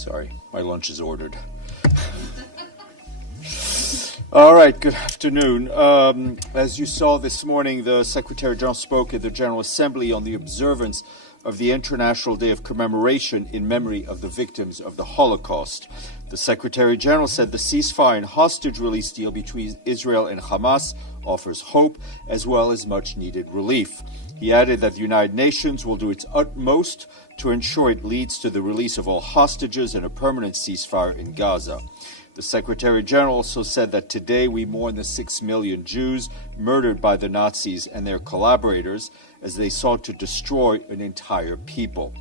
Sorry, my lunch is ordered. All right, good afternoon. As you saw this morning, the Secretary General spoke at the General Assembly on the observance of the International Day of Commemoration in memory of the victims of the Holocaust. The Secretary General said the ceasefire and hostage release deal between Israel and Hamas offers hope as well as much needed relief. He added that the United Nations will do its utmost to ensure it leads to the release of all hostages and a permanent ceasefire in Gaza. The Secretary General also said that today we mourn the 6 million Jews murdered by the Nazis and their collaborators as they sought to destroy an entire people.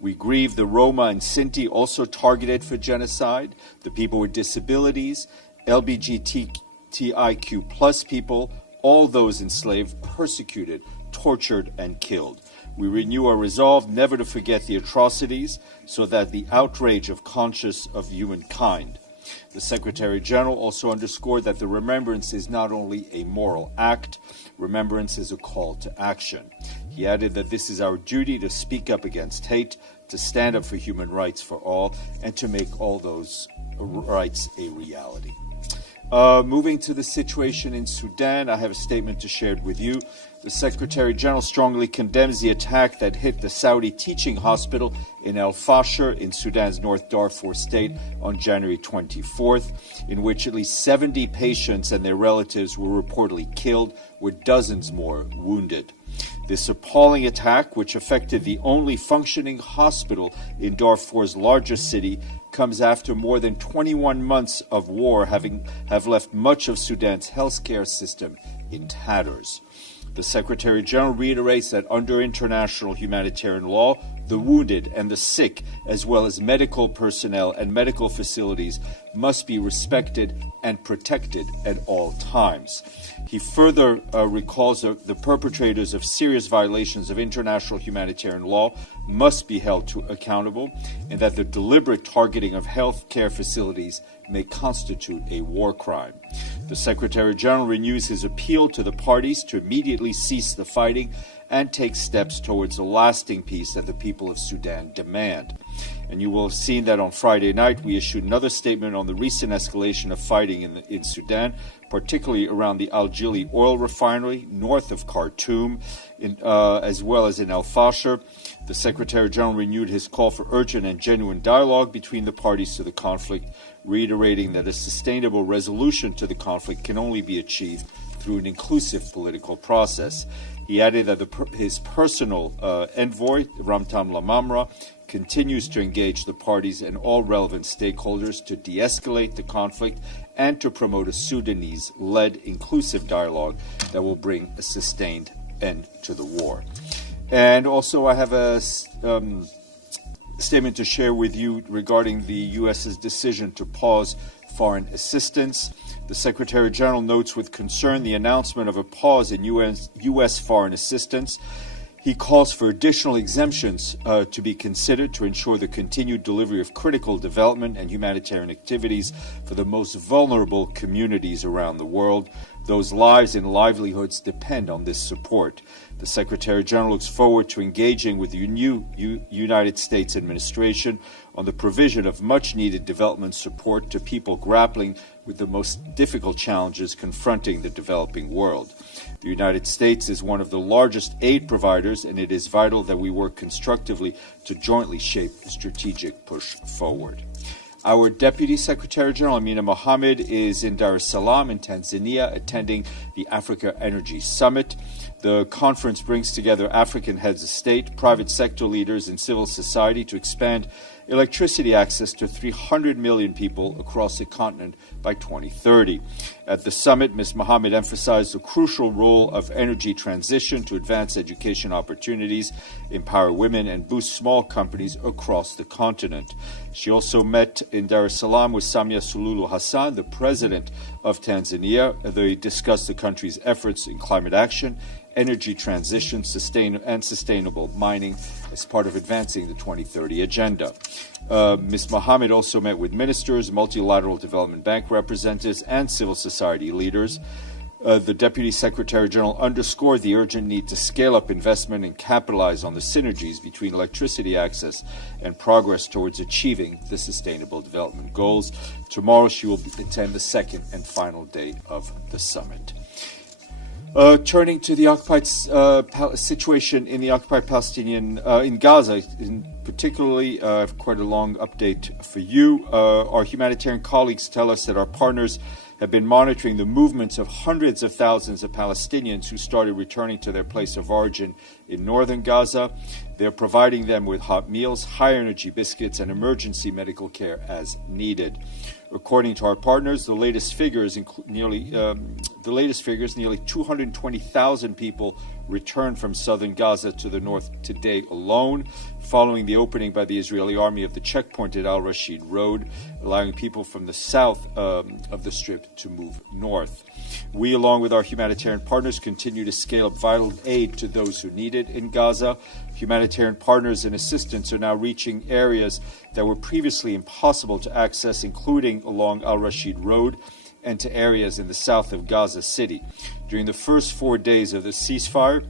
We grieve the Roma and Sinti, also targeted for genocide, the people with disabilities, LGBTIQ plus people, all those enslaved, persecuted, tortured, and killed. We renew our resolve never to forget the atrocities so that the outrage of conscience of humankind. The Secretary General also underscored that the remembrance is not only a moral act, remembrance is a call to action. He added that this is our duty to speak up against hate, to stand up for human rights for all, and to make all those rights a reality. Moving to the situation in Sudan, I have a statement to share with you. The Secretary General strongly condemns the attack that hit the Saudi teaching hospital in Al Fasher in Sudan's North Darfur state on January 24th, in which at least 70 patients and their relatives were reportedly killed, with dozens more wounded. This appalling attack, which affected the only functioning hospital in Darfur's largest city, comes after more than 21 months of war have left much of Sudan's healthcare system in tatters. The Secretary General reiterates that under international humanitarian law, the wounded and the sick, as well as medical personnel and medical facilities, must be respected and protected at all times. He further recalls the perpetrators of serious violations of international humanitarian law must be held accountable, and that the deliberate targeting of health care facilities may constitute a war crime. The Secretary General renews his appeal to the parties to immediately cease the fighting and take steps towards a lasting peace that the people of Sudan demand. And you will have seen that on Friday night we issued another statement on the recent escalation of fighting in Sudan, particularly around the Al Jili oil refinery north of Khartoum, as well as in Al Fasher. The Secretary General renewed his call for urgent and genuine dialogue between the parties to the conflict, reiterating that a sustainable resolution to the conflict can only be achieved through an inclusive political process. He added that his personal envoy, Ramtam Lamamra, continues to engage the parties and all relevant stakeholders to de-escalate the conflict and to promote a Sudanese-led inclusive dialogue that will bring a sustained end to the war. And also I have a statement to share with you regarding the U.S.'s decision to pause foreign assistance. The Secretary General notes with concern the announcement of a pause in U.S. foreign assistance. He calls for additional exemptions to be considered to ensure the continued delivery of critical development and humanitarian activities for the most vulnerable communities around the world. Those lives and livelihoods depend on this support. The Secretary General looks forward to engaging with the new United States administration on the provision of much-needed development support to people grappling with the most difficult challenges confronting the developing world. The United States is one of the largest aid providers, and it is vital that we work constructively to jointly shape a strategic push forward. Our Deputy Secretary General, Amina Mohammed, is in Dar es Salaam in Tanzania attending the Africa Energy Summit. The conference brings together African heads of state, private sector leaders, and civil society to expand electricity access to 300 million people across the continent by 2030. At the summit, Ms. Mohammed emphasized the crucial role of energy transition to advance education opportunities, empower women, and boost small companies across the continent. She also met in Dar es Salaam with Samia Suluhu Hassan, the president of Tanzania. They discussed the country's efforts in climate action, energy transition, sustainable mining as part of advancing the 2030 agenda. Ms. Mohammed also met with ministers, multilateral development bank representatives, and civil society leaders. The Deputy Secretary General underscored the urgent need to scale up investment and capitalize on the synergies between electricity access and progress towards achieving the Sustainable Development Goals. Tomorrow she will attend the second and final day of the summit. Turning to the occupied situation in the occupied Palestinian, in Gaza, particularly, I have quite a long update for you. Our humanitarian colleagues tell us that our partners have been monitoring the movements of hundreds of thousands of Palestinians who started returning to their place of origin in northern Gaza. They're providing them with hot meals, high-energy biscuits, and emergency medical care as needed. According to our partners, the latest figures, nearly 220,000 people returned from southern Gaza to the north today alone, following the opening by the Israeli army of the checkpoint at Al-Rashid Road, allowing people from the south of the Strip to move north. We, along with our humanitarian partners, continue to scale up vital aid to those who need it in Gaza. Humanitarian partners and assistance are now reaching areas that were previously impossible to access, including along Al-Rashid Road and to areas in the south of Gaza City. During the first 4 days of the ceasefire,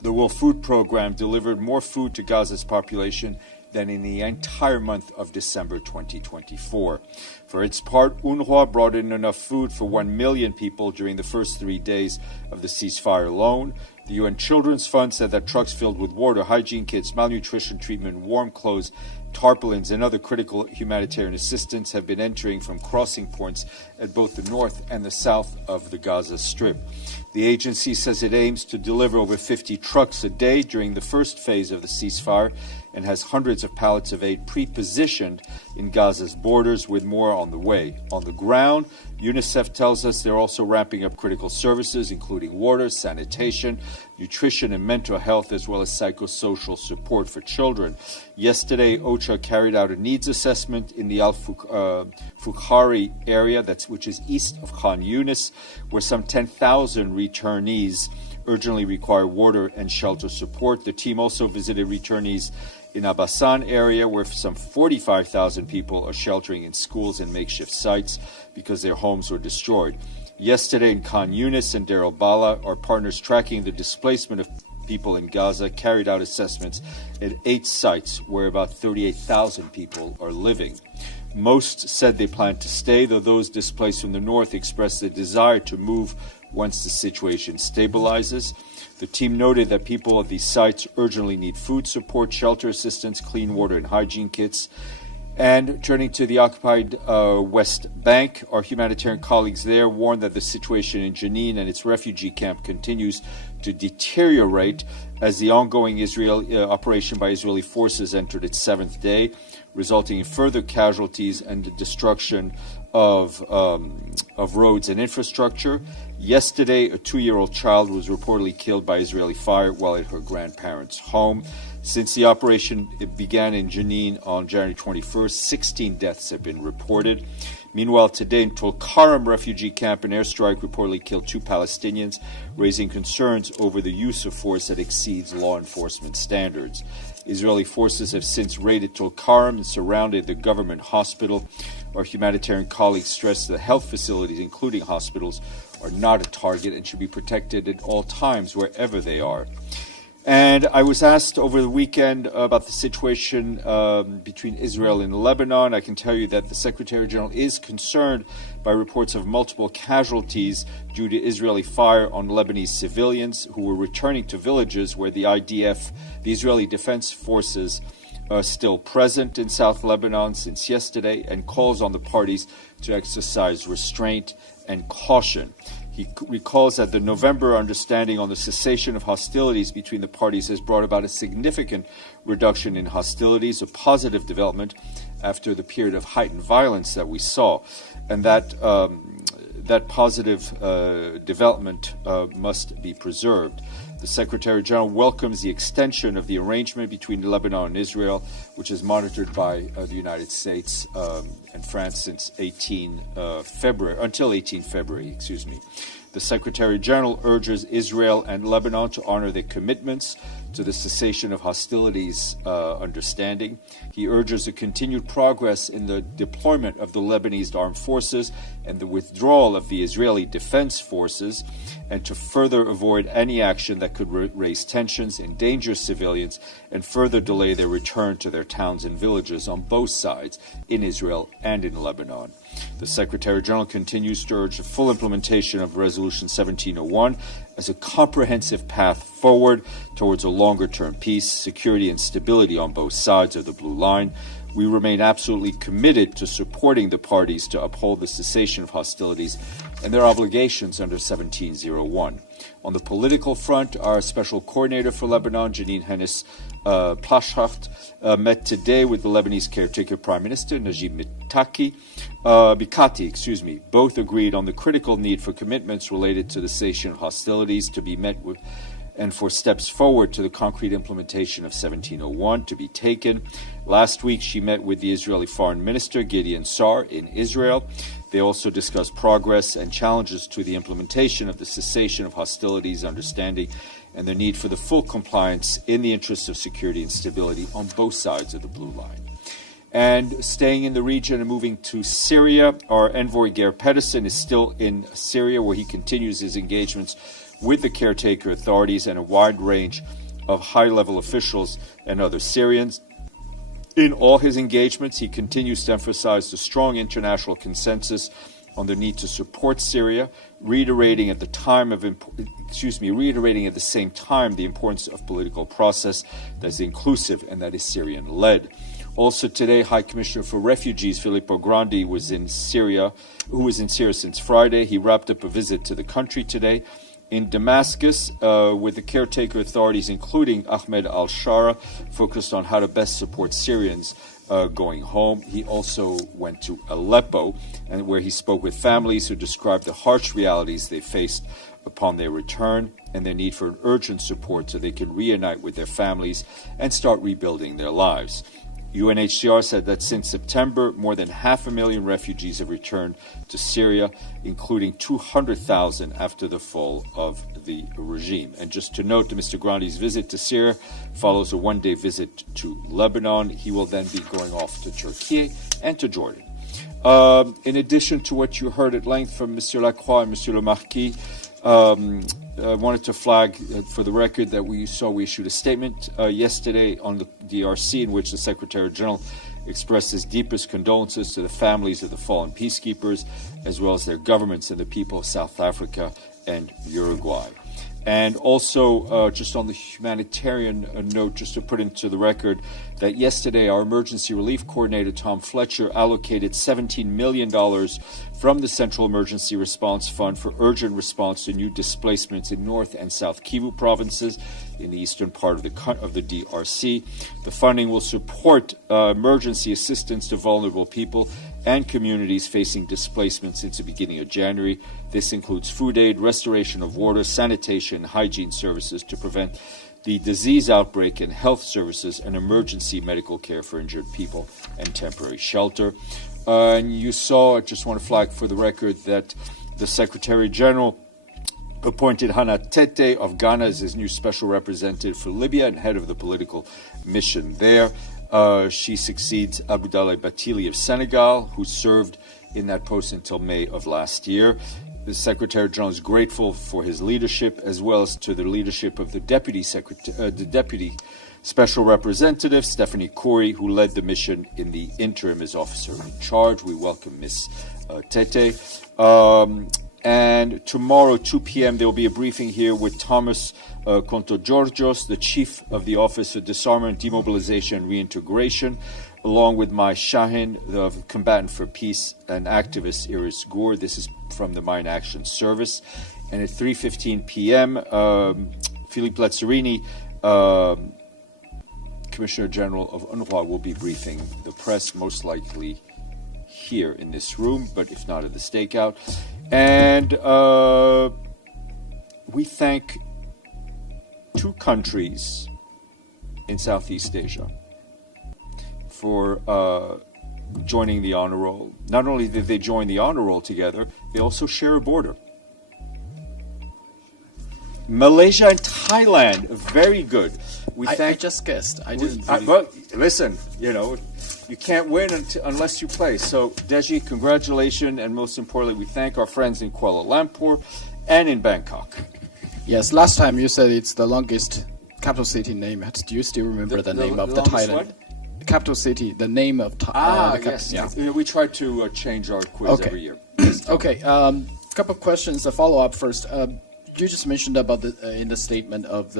the World Food Program delivered more food to Gaza's population than in the entire month of December 2024. For its part, UNRWA brought in enough food for 1 million people during the first 3 days of the ceasefire alone. The UN Children's Fund said that trucks filled with water, hygiene kits, malnutrition treatment, warm clothes, tarpaulins, and other critical humanitarian assistance have been entering from crossing points at both the north and the south of the Gaza Strip. The agency says it aims to deliver over 50 trucks a day during the first phase of the ceasefire and has hundreds of pallets of aid pre-positioned in Gaza's borders, with more on the way. On the ground, UNICEF tells us they're also ramping up critical services, including water, sanitation, nutrition, and mental health, as well as psychosocial support for children. Yesterday, OCHA carried out a needs assessment in the Al-Fukhari area, which is east of Khan Yunis, where some 10,000 returnees urgently require water and shelter support. The team also visited returnees in Abasan area, where some 45,000 people are sheltering in schools and makeshift sites because their homes were destroyed. Yesterday in Khan Yunis and Deir al-Bala, our partners tracking the displacement of people in Gaza carried out assessments at 8 sites where about 38,000 people are living. Most said they plan to stay, though those displaced from the north expressed the desire to move once the situation stabilizes. The team noted that people at these sites urgently need food support, shelter assistance, clean water, and hygiene kits. And turning to the occupied West Bank, our humanitarian colleagues there warned that the situation in Jenin and its refugee camp continues to deteriorate as the ongoing operation by Israeli forces entered its 7th day, resulting in further casualties and the destruction of roads and infrastructure. Yesterday, a 2-year-old child was reportedly killed by Israeli fire while at her grandparents' home. Since the operation began in Jenin on January 21st, 16 deaths have been reported. Meanwhile, today in Tulkarm refugee camp, an airstrike reportedly killed 2 Palestinians, raising concerns over the use of force that exceeds law enforcement standards. Israeli forces have since raided Tulkarm and surrounded the government hospital. Our humanitarian colleagues stress that health facilities, including hospitals, are not a target and should be protected at all times wherever they are. And I was asked over the weekend about the situation between Israel and Lebanon. I can tell you that the Secretary General is concerned by reports of multiple casualties due to Israeli fire on Lebanese civilians who were returning to villages where the IDF, the Israeli Defense Forces, are still present in South Lebanon since yesterday, and calls on the parties to exercise restraint and caution. He recalls that the November understanding on the cessation of hostilities between the parties has brought about a significant reduction in hostilities, a positive development after the period of heightened violence that we saw. And that positive development must be preserved. The Secretary General welcomes the extension of the arrangement between Lebanon and Israel, which is monitored by the United States and France since until 18 February. The Secretary General urges Israel and Lebanon to honor their commitments to the cessation of hostilities understanding. He urges a continued progress in the deployment of the Lebanese armed forces and the withdrawal of the Israeli Defense Forces, and to further avoid any action that could raise tensions, endanger civilians, and further delay their return to their towns and villages on both sides, in Israel and in Lebanon. The Secretary General continues to urge the full implementation of Resolution 1701 as a comprehensive path forward towards a longer-term peace, security, and stability on both sides of the Blue Line. We remain absolutely committed to supporting the parties to uphold the cessation of hostilities and their obligations under 1701. On the political front, our Special Coordinator for Lebanon, Janine Hennis Plashacht, met today with the Lebanese caretaker Prime Minister, Najib Mikati. Both agreed on the critical need for commitments related to the cessation of hostilities to be met with, and for steps forward to the concrete implementation of 1701 to be taken. Last week, she met with the Israeli Foreign Minister, Gideon Sa'ar, in Israel. They also discussed progress and challenges to the implementation of the cessation of hostilities understanding and the need for the full compliance in the interests of security and stability on both sides of the Blue Line. And staying in the region and moving to Syria, our envoy Ger Pedersen is still in Syria, where he continues his engagements with the caretaker authorities and a wide range of high-level officials and other Syrians. In all his engagements, he continues to emphasize the strong international consensus on the need to support Syria, reiterating at the same time the importance of political process that is inclusive and that is Syrian-led. Also today, High Commissioner for Refugees Filippo Grandi who was in Syria since Friday. He wrapped up a visit to the country today in Damascus with the caretaker authorities, including Ahmed al-Shara, focused on how to best support Syrians going home. He also went to Aleppo, and where he spoke with families who described the harsh realities they faced upon their return and their need for an urgent support so they can reunite with their families and start rebuilding their lives. UNHCR said that since September, more than 500,000 refugees have returned to Syria, including 200,000 after the fall of the regime. And just to note, Mr. Grandi's visit to Syria follows a one-day visit to Lebanon. He will then be going off to Turkey and to Jordan. In addition to what you heard at length from Mr. Lacroix and Mr. Le Marquis, I wanted to flag for the record that we issued a statement yesterday on the DRC in which the Secretary General expressed his deepest condolences to the families of the fallen peacekeepers, as well as their governments and the people of South Africa and Uruguay. And also, just on the humanitarian note, just to put into the record, that yesterday our emergency relief coordinator, Tom Fletcher, allocated $17 million from the Central Emergency Response Fund for urgent response to new displacements in North and South Kivu provinces in the eastern part of the DRC. The funding will support emergency assistance to vulnerable people and communities facing displacement since the beginning of January. This includes food aid, restoration of water, sanitation, hygiene services to prevent the disease outbreak, and health services and emergency medical care for injured people and temporary shelter. And you saw, I just want to flag for the record that the Secretary General appointed Hannah Tete of Ghana as his new special representative for Libya and head of the political mission there. She succeeds Abdoulaye Batili of Senegal, who served in that post until May of last year. The Secretary General is grateful for his leadership, as well as to the leadership of the Deputy Special Representative, Stephanie Corey, who led the mission in the interim as officer in charge. We welcome Ms. Tete. And tomorrow, 2 p.m., there will be a briefing here with Thomas Kontogeorgios, the Chief of the Office of Disarmament, Demobilization, and Reintegration, along with Mai Shahin, the combatant for peace, and activist Iris Gore. This is from the Mine Action Service. And at 3:15 p.m., Philippe Lazzarini, Commissioner General of UNRWA, will be briefing the press, most likely here in this room, but if not at the stakeout. And we thank 2 countries in Southeast Asia for joining the honor roll. Not only did they join the honor roll together, they also share a border. Malaysia and Thailand, very good. I just guessed. I didn't. Well, listen, you can't win unless you play. So, Deji, congratulations, and most importantly, we thank our friends in Kuala Lumpur and in Bangkok. Yes, last time you said it's the longest capital city name. Do you still remember the name of the Thailand? What? Capital city, the name of Thailand. Yes. Yeah. We try to change our quiz every year. Okay. Couple of questions. A follow up first. You just mentioned about in the statement of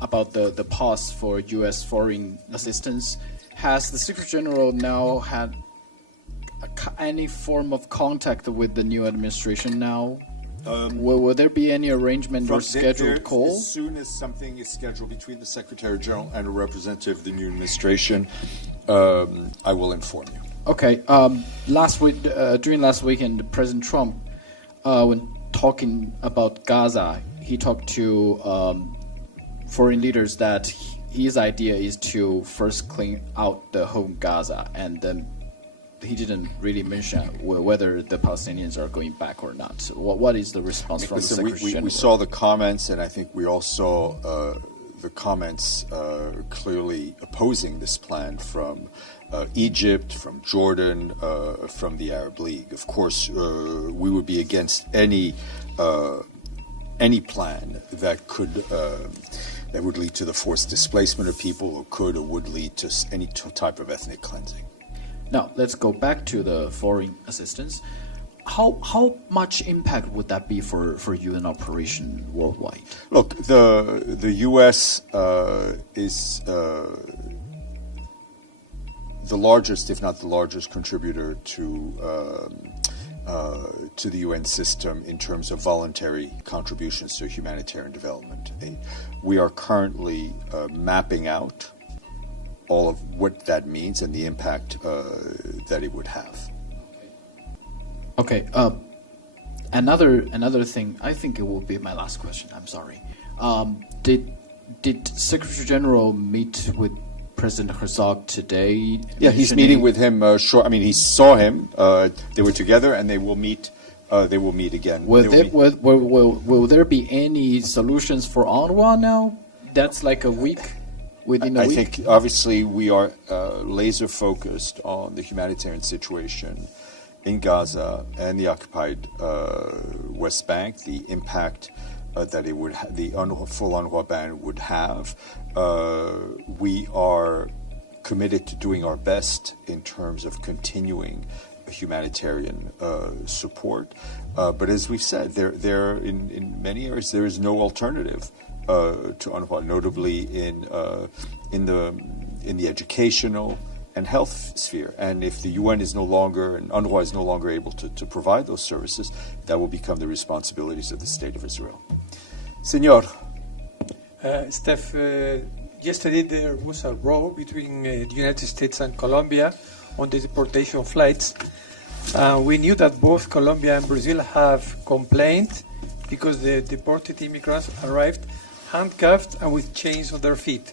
about the pause for U.S. foreign assistance. Has the Secretary General now had any form of contact with the new administration now? Will there be any arrangement or scheduled call? As soon as something is scheduled between the Secretary General and a representative of the new administration, I will inform you. Okay. During last weekend, President Trump, when talking about Gaza, he talked to foreign leaders that his idea is to first clean out the whole Gaza, and then he didn't really mention whether the Palestinians are going back or not. So what is the response from the Secretary General? We saw the comments, and I think we all saw the comments clearly opposing this plan from Egypt, from Jordan, from the Arab League. Of course, we would be against any plan that could that would lead to the forced displacement of people, or could or would lead to any type of ethnic cleansing. Now, let's go back to the foreign assistance. How much impact would that be for UN operation worldwide? Look, the U.S. Is the largest, if not the largest, contributor to the UN system in terms of voluntary contributions to humanitarian development. We are currently mapping out all of what that means and the impact that it would have. Okay. Another thing. I think it will be my last question. I'm sorry. Did Secretary General meet with President Herzog today? Yeah, he's meeting with him. He saw him. They were together, and they will meet. They will meet again. Will there be any solutions for UNRWA now? That's like a week. Within a week? I think obviously we are laser focused on the humanitarian situation in Gaza and the occupied West Bank, the impact that it would the full UNRWA ban would have. We are committed to doing our best in terms of continuing humanitarian support. But as we've said, there in many areas there is no alternative to UNRWA, notably in the educational and health sphere. And if the UN is no longer, and UNRWA is no longer able to provide those services, that will become the responsibilities of the State of Israel. Senor. Steph, yesterday there was a row between the United States and Colombia on the deportation flights. We knew that both Colombia and Brazil have complained because the deported immigrants arrived handcuffed and with chains on their feet.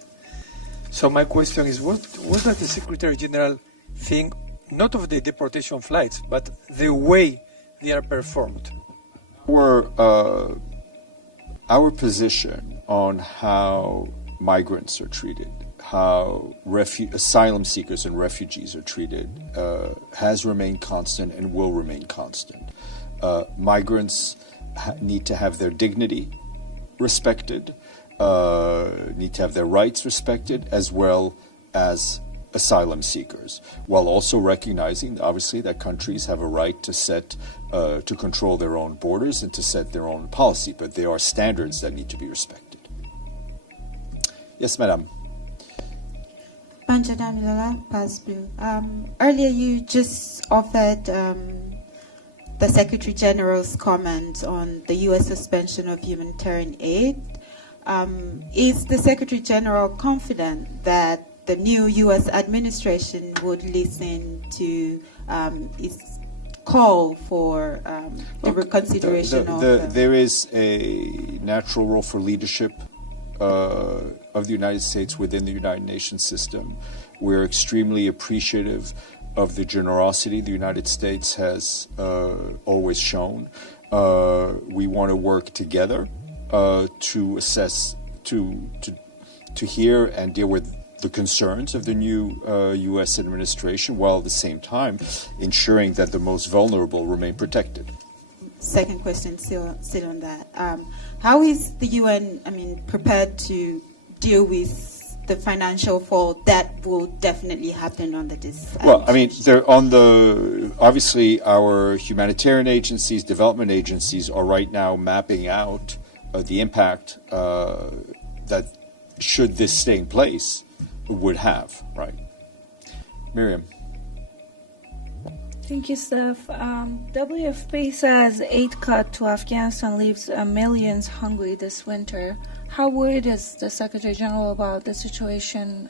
So my question is, what does the Secretary General think, not of the deportation flights, but the way they are performed? Our position on how migrants are treated, how asylum seekers and refugees are treated, has remained constant and will remain constant. Migrants need to have their dignity respected, need to have their rights respected, as well as asylum seekers, while also recognizing, obviously, that countries have a right to to control their own borders and to set their own policy, but there are standards that need to be respected. Yes, Madam. Earlier you just offered the Secretary General's comment on the U.S. suspension of humanitarian aid. Is the Secretary General confident that the new U.S. administration would listen to its call for the reconsideration of... There is a natural role for leadership of the United States within the United Nations system. We're extremely appreciative of the generosity the United States has always shown. We want to work together to assess, to hear and deal with the concerns of the new U.S. administration, while at the same time ensuring that the most vulnerable remain protected. Second question, still on that. How is the UN, prepared to deal with the financial fall that will definitely happen on this? Well, obviously our humanitarian agencies, development agencies are right now mapping out the impact that, should this stay in place, would have, right? Miriam. Thank you, Steph. WFP says aid cut to Afghanistan leaves millions hungry this winter. How worried is the Secretary General about the situation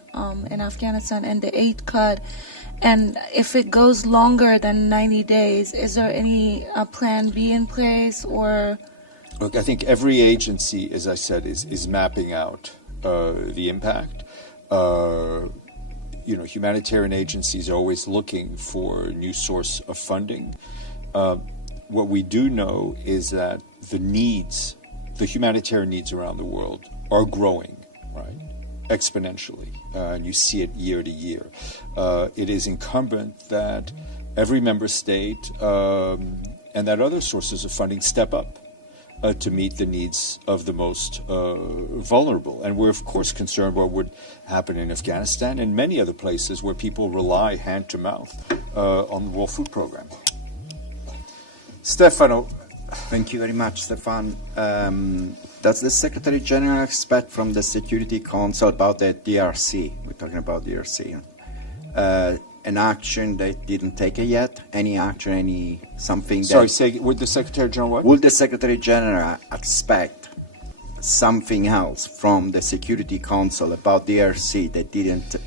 in Afghanistan and the aid cut? And if it goes longer than 90 days, is there any plan B in place? Or look, I think every agency, as I said, is mapping out the impact. Humanitarian agencies are always looking for a new source of funding. What we do know is that the humanitarian needs around the world are growing, right, exponentially, and you see it year to year. It is incumbent that every member state and that other sources of funding step up to meet the needs of the most vulnerable. And we're, of course, concerned what would happen in Afghanistan and many other places where people rely hand to mouth on the World Food Program. Stefano. Thank you very much, Stefan. Does the Secretary General expect from the Security Council about the DRC? We're talking about DRC. An action they didn't take it yet? Any action, something? Would the Secretary General what? Would the Secretary General expect something else from the Security Council about DRC that didn't,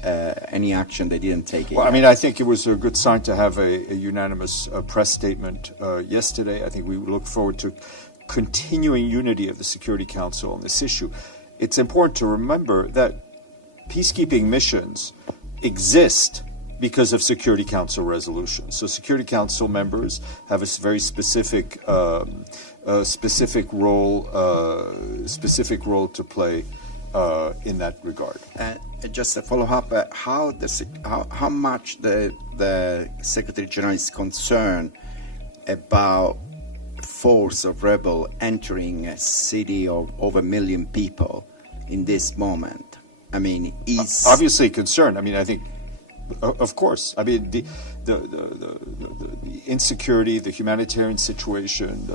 any action they didn't take it yet? I think it was a good sign to have a unanimous press statement yesterday. I think we look forward to continuing unity of the Security Council on this issue. It's important to remember that peacekeeping missions exist because of Security Council resolutions. So Security Council members have a very specific role to play in that regard. Just a follow-up, how much the Secretary General is concerned about force of rebel entering a city of over 1 million people in this moment? Is obviously concerned. I think. Of course. The insecurity, the humanitarian situation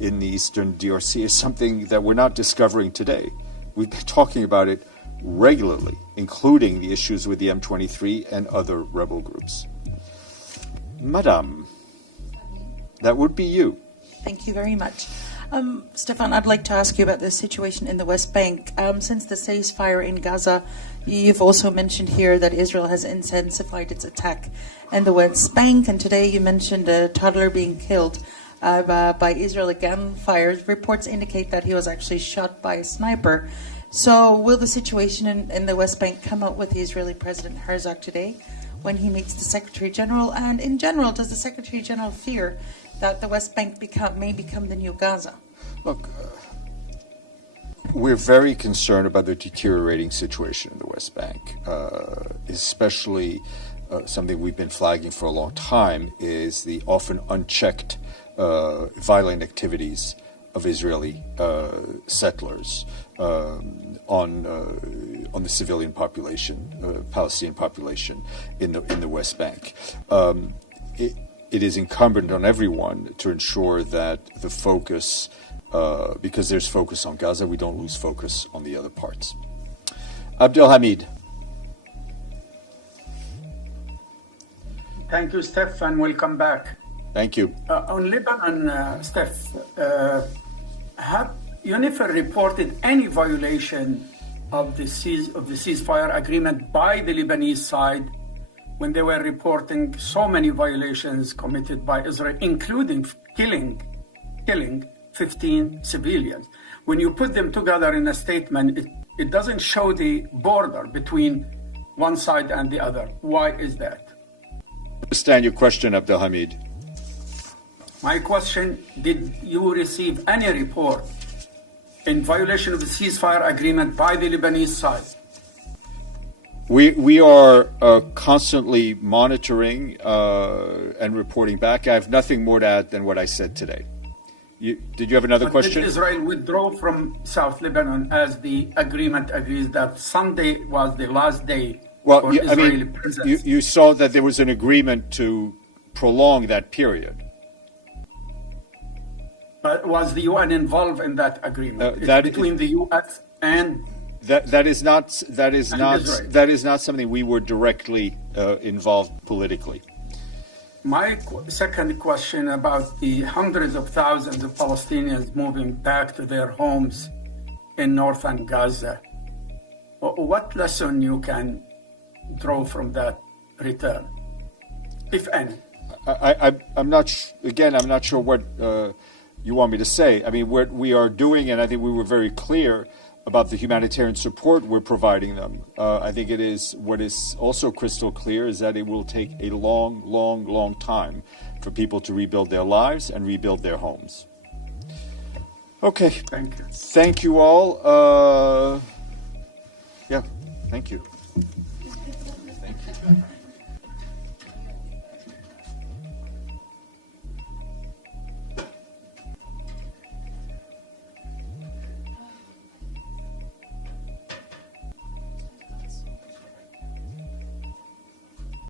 in the eastern DRC is something that we're not discovering today. We've been talking about it regularly, including the issues with the M23 and other rebel groups. Madame, that would be you. Thank you very much. Stefan, I'd like to ask you about the situation in the West Bank. Since the ceasefire in Gaza, you've also mentioned here that Israel has intensified its attack in the West Bank, and today you mentioned a toddler being killed by Israeli gunfire. Reports indicate that he was actually shot by a sniper. So will the situation in the West Bank come up with the Israeli President Herzog today when he meets the Secretary General? And in general, does the Secretary General fear that the West Bank may become the new Gaza? Look, we're very concerned about the deteriorating situation in the West Bank, especially something we've been flagging for a long time is the often unchecked violent activities of Israeli settlers on the civilian population, Palestinian population in the West Bank. It is incumbent on everyone to ensure that the focus, because there's focus on Gaza, we don't lose focus on the other parts. Abdelhamid. Thank you, Steph, and welcome back. Thank you. On Lebanon, Steph, have UNIFIL reported any violation of the ceasefire agreement by the Lebanese side when they were reporting so many violations committed by Israel, including killing 15 civilians? When you put them together in a statement, it doesn't show the border between one side and the other. Why is that? Understand your question, Abdelhamid. My question, did you receive any report in violation of the ceasefire agreement by the Lebanese side? We are constantly monitoring and reporting back. I have nothing more to add than what I said today. Did you have another question? Did Israel withdraw from South Lebanon as the agreement agrees that Sunday was the last day for Israeli presence? You saw that there was an agreement to prolong that period. But was the UN involved in that agreement between the US and that is not something we were directly involved politically. My second question about the hundreds of thousands of Palestinians moving back to their homes in northern Gaza. What lesson you can draw from that return, if any? I'm not sure what you want me to say. I mean, what we are doing, and I think we were very clear about the humanitarian support we're providing them. I think what is also crystal clear is that it will take a long, long, long time for people to rebuild their lives and rebuild their homes. Okay. Thank you. Thank you all. Thank you. Thank you.